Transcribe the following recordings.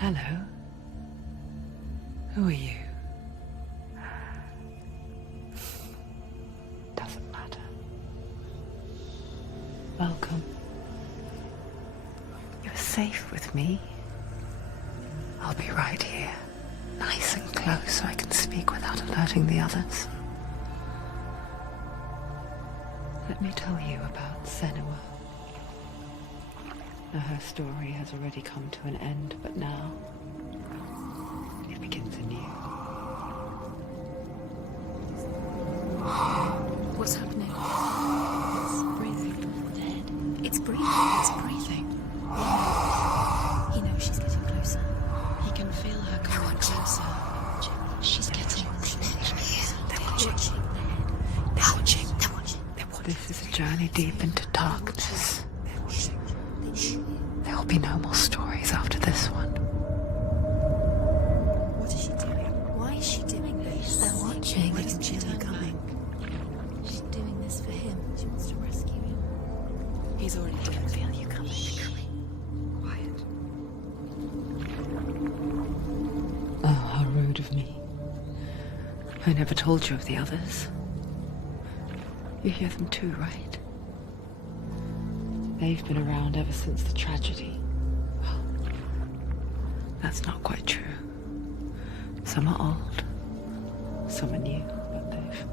Hello. Who are you? Doesn't matter. Welcome. You're safe with me. I'll be right here, nice and close so I can speak without alerting the others. Let me tell you about Senua. Now, her story has already come to an end, but now it begins anew. What's happening? It's breathing. Dead. It's breathing. It's breathing. He knows she's getting closer. He can feel her coming closer. She's getting closer. They're watching. They're watching. They're watching. This is a journey deep into darkness. There will be no more stories after this one. What is she doing? Why is she doing this? They're watching. They can feel her coming. She's doing this for him. She wants to rescue him. He's already dead. I can feel you coming. Quiet. Oh, how rude of me. I never told you of the others. You hear them too, right? They've been around ever since the tragedy. Well, that's not quite true. Some are old, some are new, but they've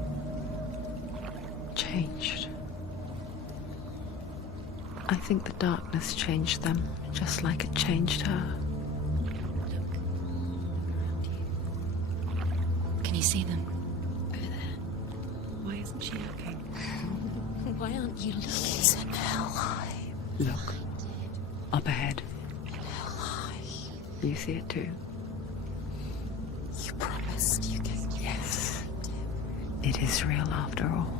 changed. I think the darkness changed them, just like it changed her. Can you see them? Over there. Why isn't she looking? Why aren't you looking? It's in hell high. Look, up ahead. In hell high. You see it too? You promised you gave me. Yes. It is real after all.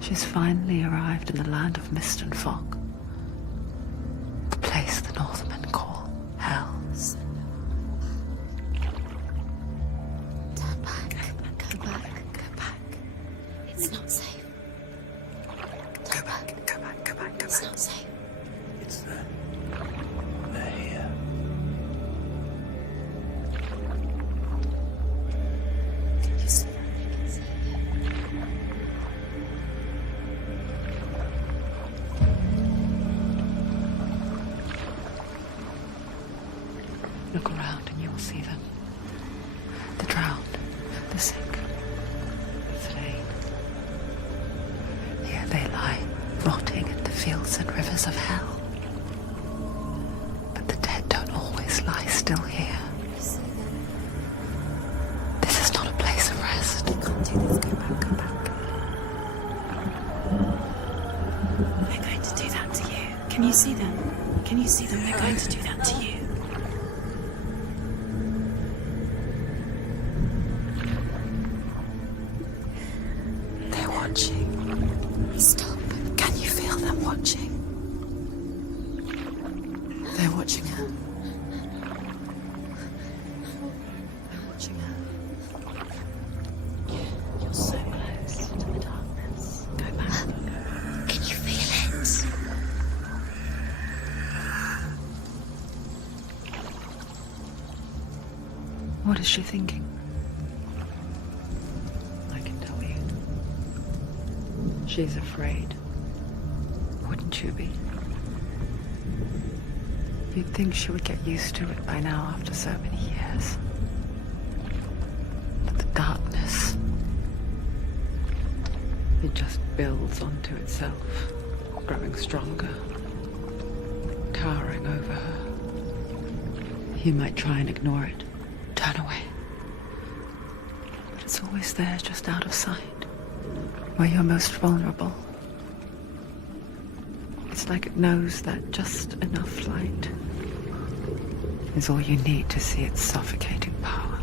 She's finally arrived in the land of mist and fog. The place the Northmen call Hell. Turn back. Go back. Go back. It's not safe. Go back, go back, go back, go It's back. not safe. It's them. They're here. Can you see them? I can see you. Look around and you will see them. The drowned, the sick, the slain. Here they lie, rotting in the fields and rivers of hell. But the dead don't always lie still here. You see them? This is not a place of rest. You can't do this. Go back. Go back. They're going to do that to you. Can you see them? Can you see them? They're going to do that to you. They're watching. Stop. Can you feel them watching? They're watching her. They're watching her. You're so close to the darkness. Go back. Can you feel it? What is she thinking? I can tell you. She's afraid. Wouldn't you be? You'd think she would get used to it by now after so many years. But the darkness, it just builds onto itself, growing stronger, towering over her. You might try and ignore it, turn away. But it's always there, just out of sight, where you're most vulnerable. It's like it knows that just enough light is all you need to see its suffocating power.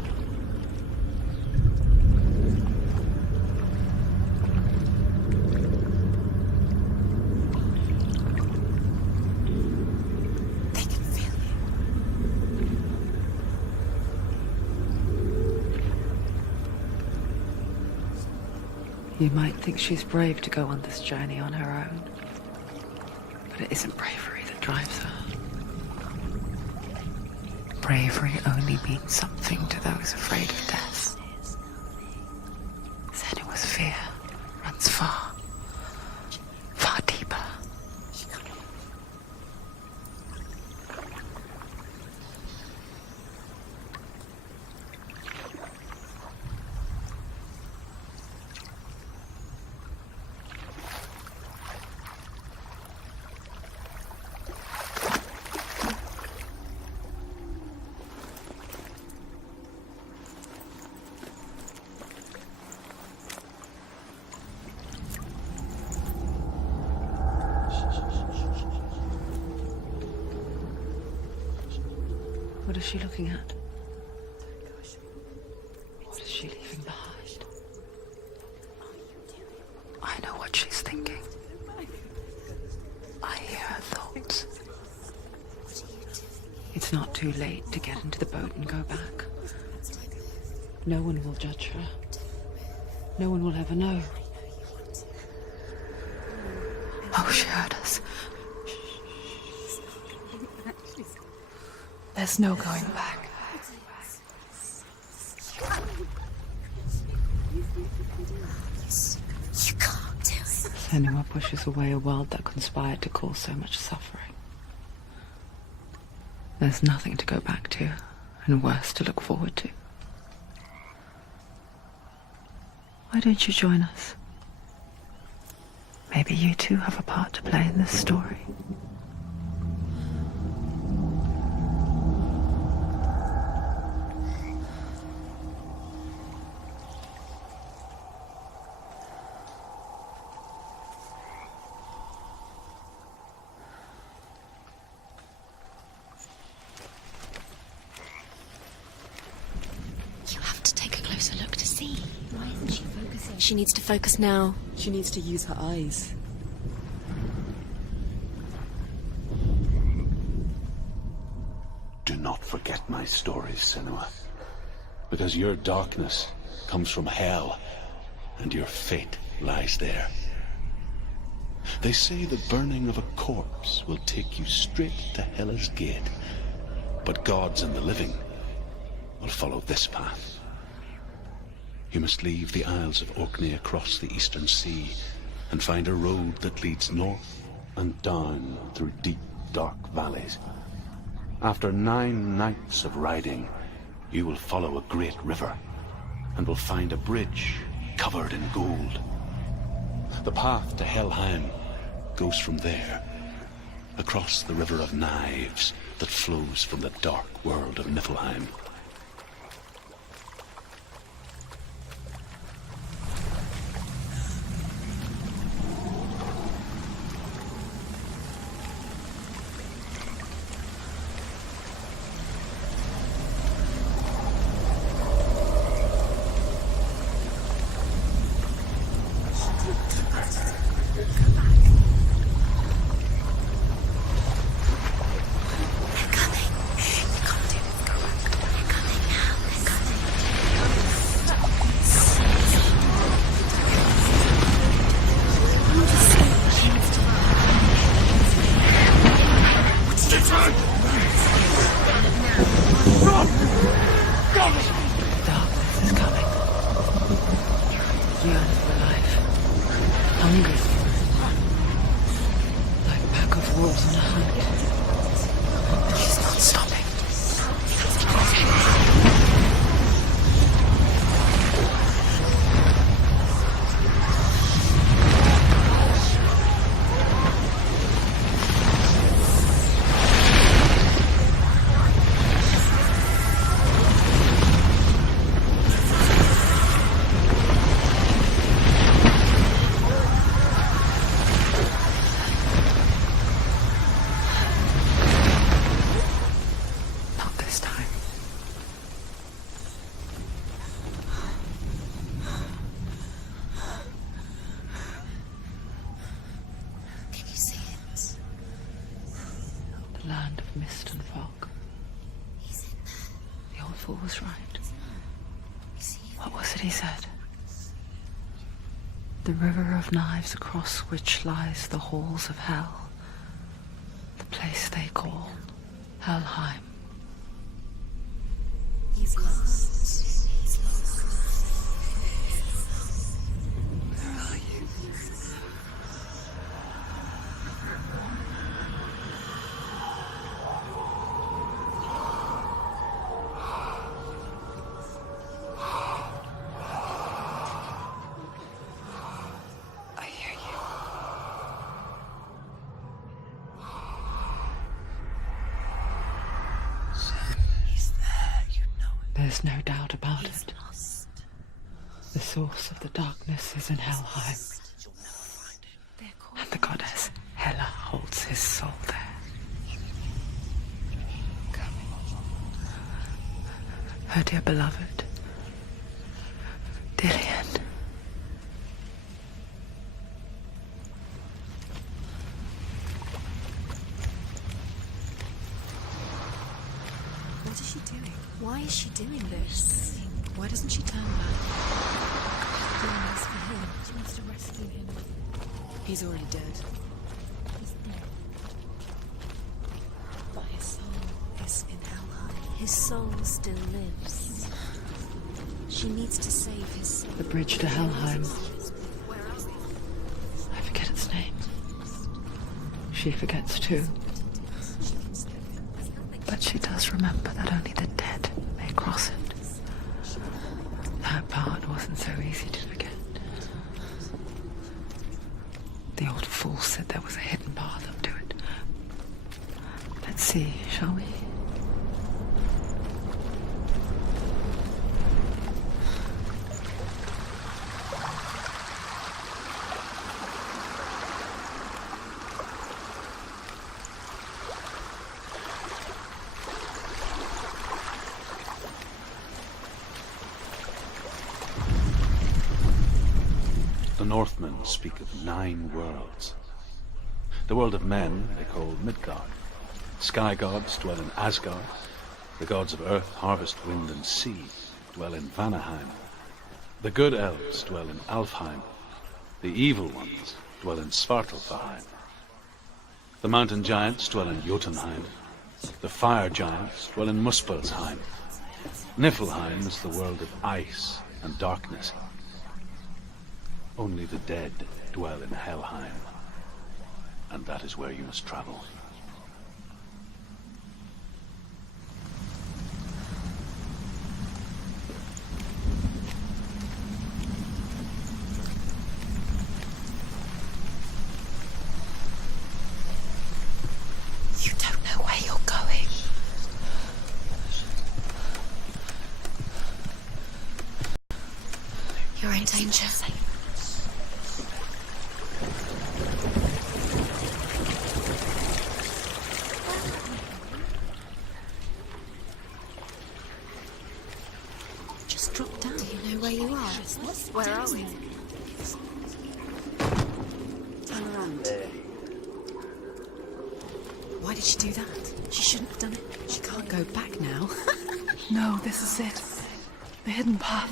They can feel you. You might think she's brave to go on this journey on her own, but it isn't bravery that drives her. bravery only means something to those afraid of death. Senua's fear runs far, far deeper. What is she looking at? What is she leaving behind? I know what she's thinking. I hear her thoughts. It's not too late to get into the boat and go back. No one will judge her. No one will ever know. Oh, she heard us. There's no going back. You can't do it. Senua pushes away a world that conspired to cause so much suffering. There's nothing to go back to, and worse to look forward to. Why don't you join us? Maybe you too have a part to play in this story. You have to take a closer look to see. Why isn't she focusing? She needs to focus now. She needs to use her eyes. Do not forget my stories, Senua. Because your darkness comes from hell, and your fate lies there. They say the burning of a corpse will take you straight to Hela's gate, but gods and the living will follow this path. You must leave the Isles of Orkney across the eastern sea and find a road that leads north and down through deep, dark valleys. After 9 nights of riding, you will follow a great river and will find a bridge covered in gold. The path to Helheim goes from there, across the River of Knives that flows from the dark world of Niflheim. Darkness is coming. Yearn for life. Hungry for it. Like a pack of wolves on a hunt. She's not stopping. Not this time. Can you see it? The land of mist and fog. He's in there. The old fool was right. You see it? What was it he said? The river of knives across which lies the halls of hell. The place they call Helheim. There's no doubt about it. The source of the darkness is in Helheim. And the goddess Hela holds his soul there. Her dear beloved, Dillian. What is she doing? Why is she doing this? Why doesn't she turn back? Doing this for him. She wants to rescue him. He's already dead. He's dead. But his soul is in Helheim. His soul still lives. She needs to save his soul. The bridge to Helheim. Where are we? I forget its name. She forgets too. But she does remember that only the dead may cross it. That part wasn't so easy to forget. The old fool said there was a hidden path up to it. Let's see, shall we? The Northmen speak of 9 worlds. The world of men they call Midgard. Sky gods dwell in Asgard. The gods of earth, harvest, wind, and sea dwell in Vanaheim. The good elves dwell in Alfheim. The evil ones dwell in Svartalfheim. The mountain giants dwell in Jotunheim. The fire giants dwell in Muspelheim. Niflheim is the world of ice and darkness. Only the dead dwell in Helheim, and that is where you must travel. You don't know where you're going. You're in danger. Just drop down. Do you know where you are? Where are we? Turn around. Why did she do that? She shouldn't have done it. She can't go back now. No, this is it. The hidden path.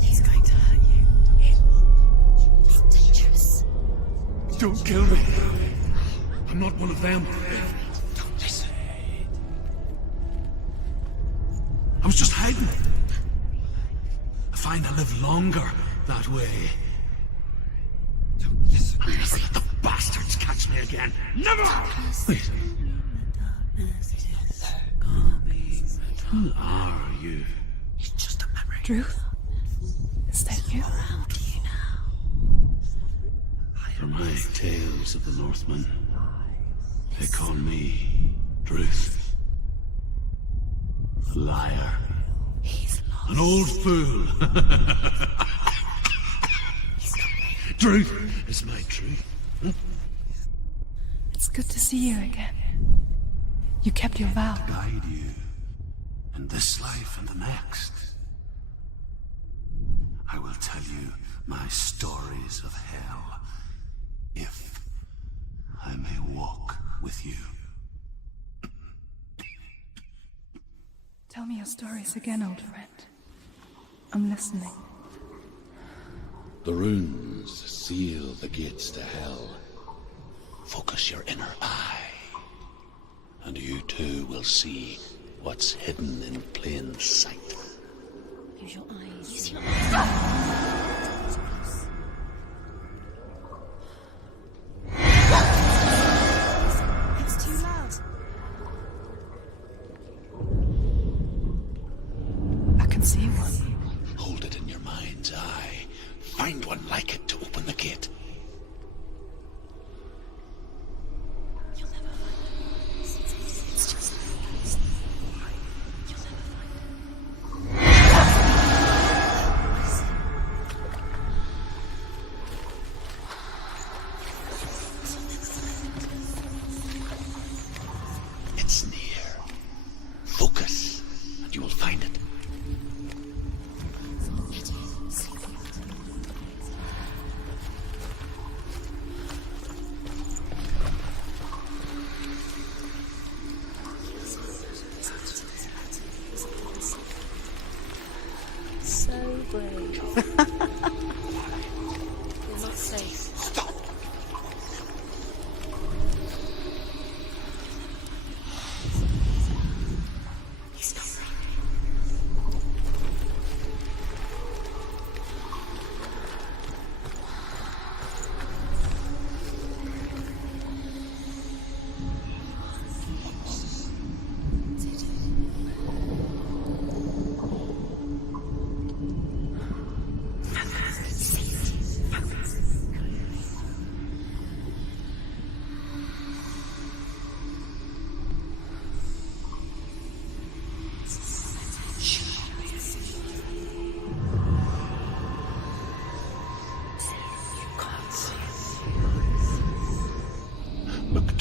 He's going to hurt you. It's dangerous. Don't kill me. I'm not one of them. Don't listen. I was just hiding. I find I live longer that way. Don't listen. Never let the bastards catch me again. Never! Wait. Who are you? It's just a memory. Druth? Is that you? How do you know? From my tales of the Northmen, they call me Druth. A liar. He's lost. An old fool. Truth is my truth. It's good to see you again. You kept your vow. Guide you in this life and the next. I will tell you my stories of hell, if I may walk with you. Tell me your stories again, old friend. I'm listening. The runes seal the gates to hell. Focus your inner eye, and you too will see what's hidden in plain sight. Use your eyes. Use your eyes.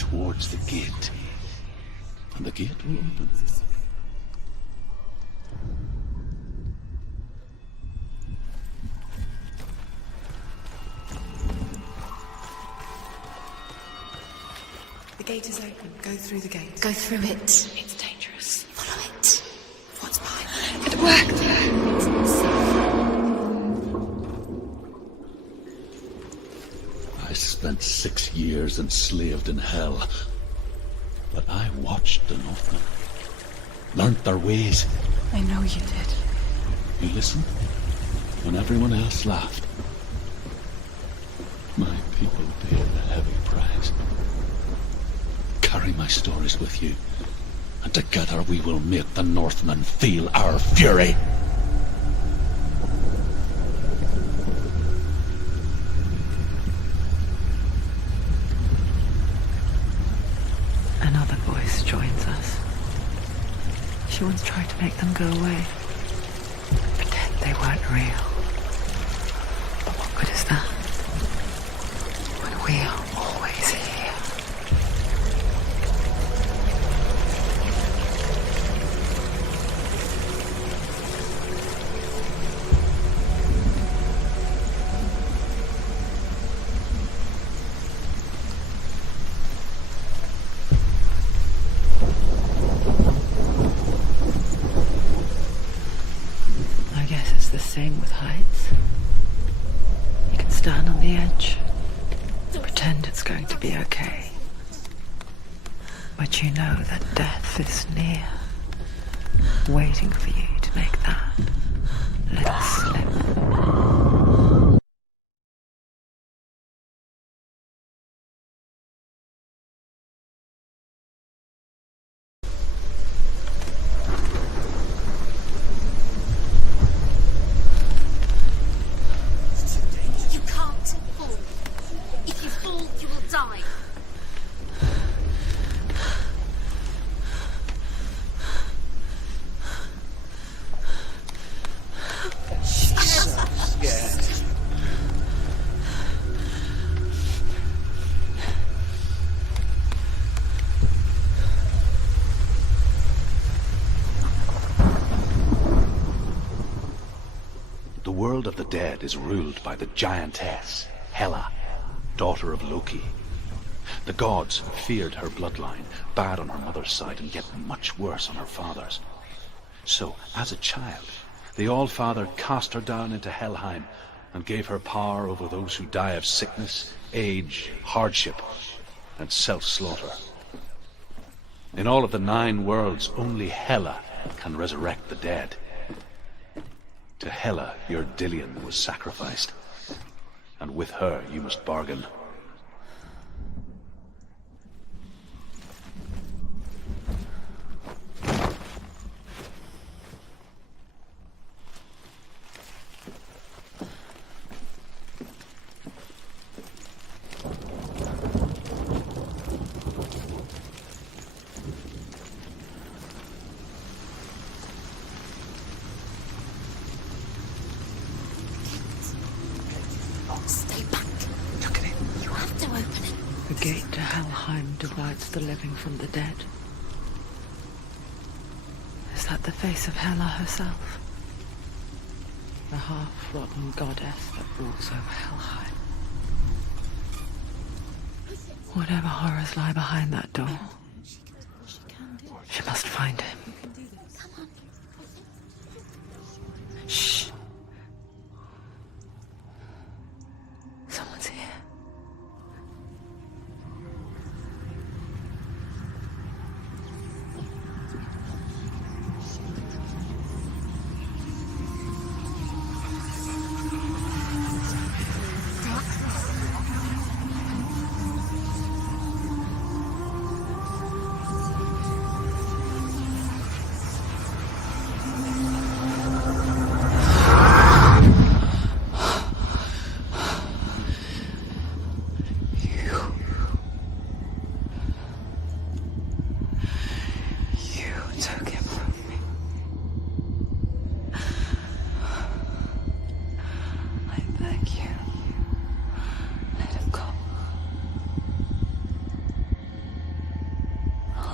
towards the gate. And the gate will open. The gate is open. Go through the gate. Go through it. It's dangerous. Follow it. What's behind It worked. I spent 6 years enslaved in hell. But I watched the Northmen. Learnt their ways. I know you did. You listened when everyone else laughed. My people paid a heavy price. Carry my stories with you, and together we will make the Northmen feel our fury. Another voice joins us. She once tried to make them go away. Pretend they weren't real. But what good is that? When we are always here. I guess it's the same with heights. You can stand on the edge, pretend it's going to be okay. But you know that death is near, waiting for you to make that little slip. You can't fall. If you fall, you will die. The world of the dead is ruled by the giantess, Hela, daughter of Loki. The gods feared her bloodline, bad on her mother's side and yet much worse on her father's. So, as a child, the All-Father cast her down into Helheim and gave her power over those who die of sickness, age, hardship, and self-slaughter. In all of the 9 worlds, only Hela can resurrect the dead. To Hela, your Dillion was sacrificed, and with her you must bargain. Stay back. Look at it. You have to open it. The gate to Helheim divides the living from the dead. Is that the face of Hela herself? The half-rotten goddess that rules over Helheim. Whatever horrors lie behind that door, she must find him. Shh. Someone's here.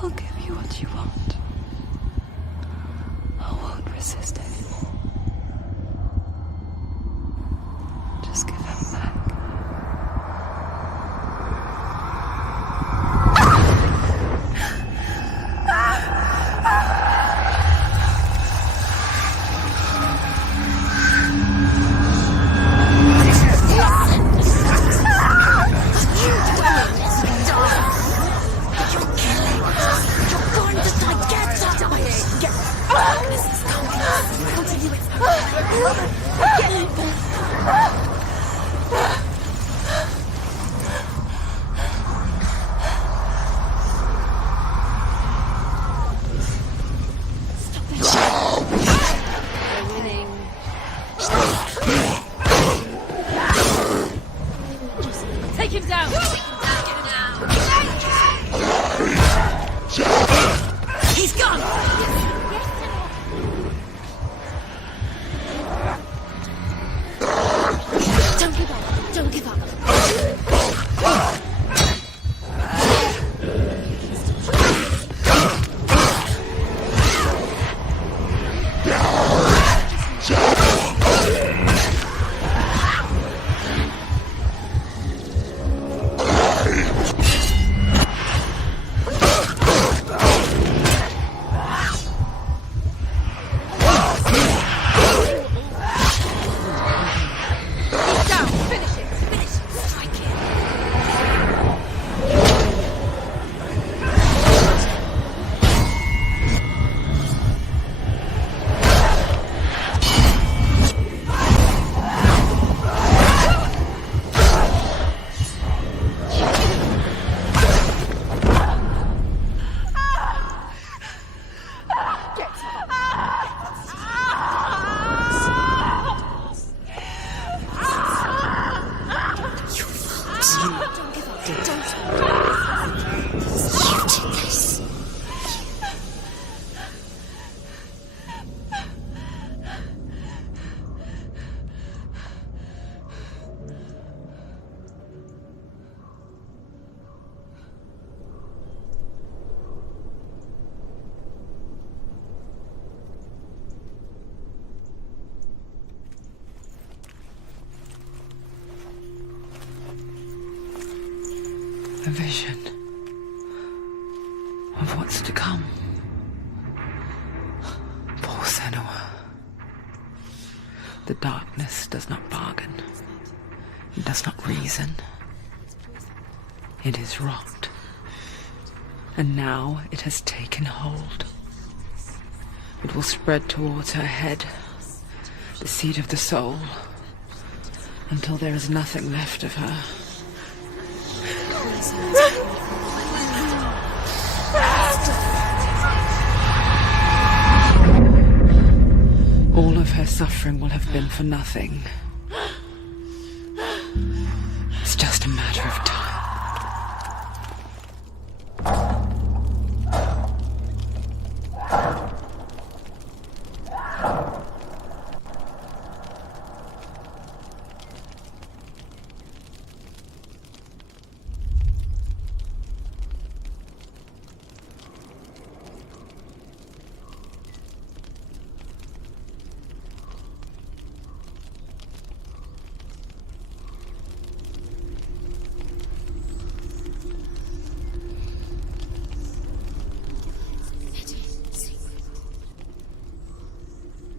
I'll give you what you want. I won't resist anymore. Just give him back. Take him down! He's gone! Don't give up! Don't give up! A vision of what's to come. Poor Senua. The darkness does not bargain. It does not reason. It is rot. And now it has taken hold. It will spread towards her head, the seat of the soul, until there is nothing left of her. All of her suffering will have been for nothing. It's just a matter of time.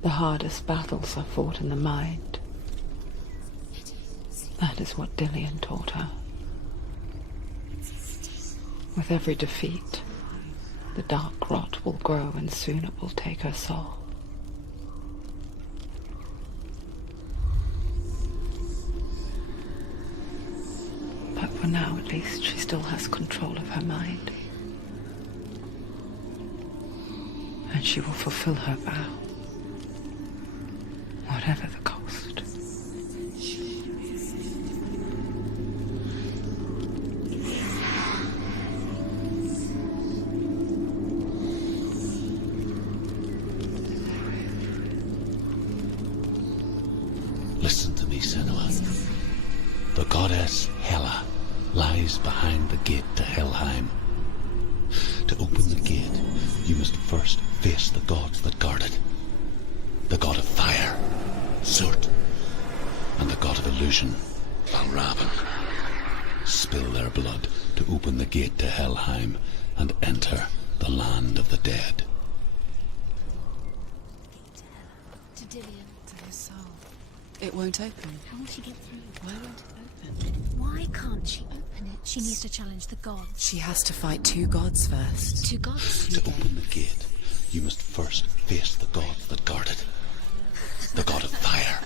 The hardest battles are fought in the mind. That is what Dillian taught her. With every defeat, the dark rot will grow and soon it will take her soul. But for now, at least, she still has control of her mind. And she will fulfill her vow. Whatever the cost. Listen to me, Senua. The goddess Hela lies behind the gate to Helheim. To open the gate, you must first face the gods that guard it. The god of fire, Surt, and the god of illusion, Valravn. Spill their blood to open the gate to Helheim and enter the land of the dead. To Dillian. To his soul. It won't open. How will she get through? Why won't it open? Why can't she open it? She needs to challenge the gods. She has to fight 2 gods first. 2 gods? To open the gate, you must first face the gods that guard it. The god of fire,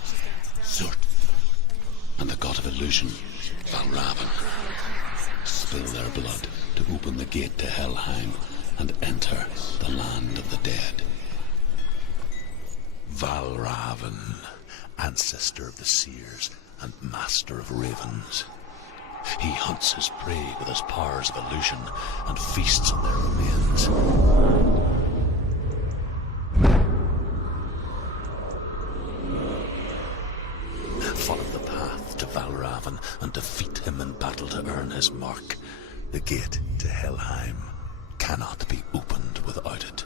Surt, and the god of illusion, Valravn. Spill their blood to open the gate to Helheim and enter the land of the dead. Valravn, ancestor of the seers and master of ravens. He hunts his prey with his powers of illusion and feasts on their remains. Follow the path to Valravn and defeat him in battle to earn his mark. The gate to Helheim cannot be opened without it.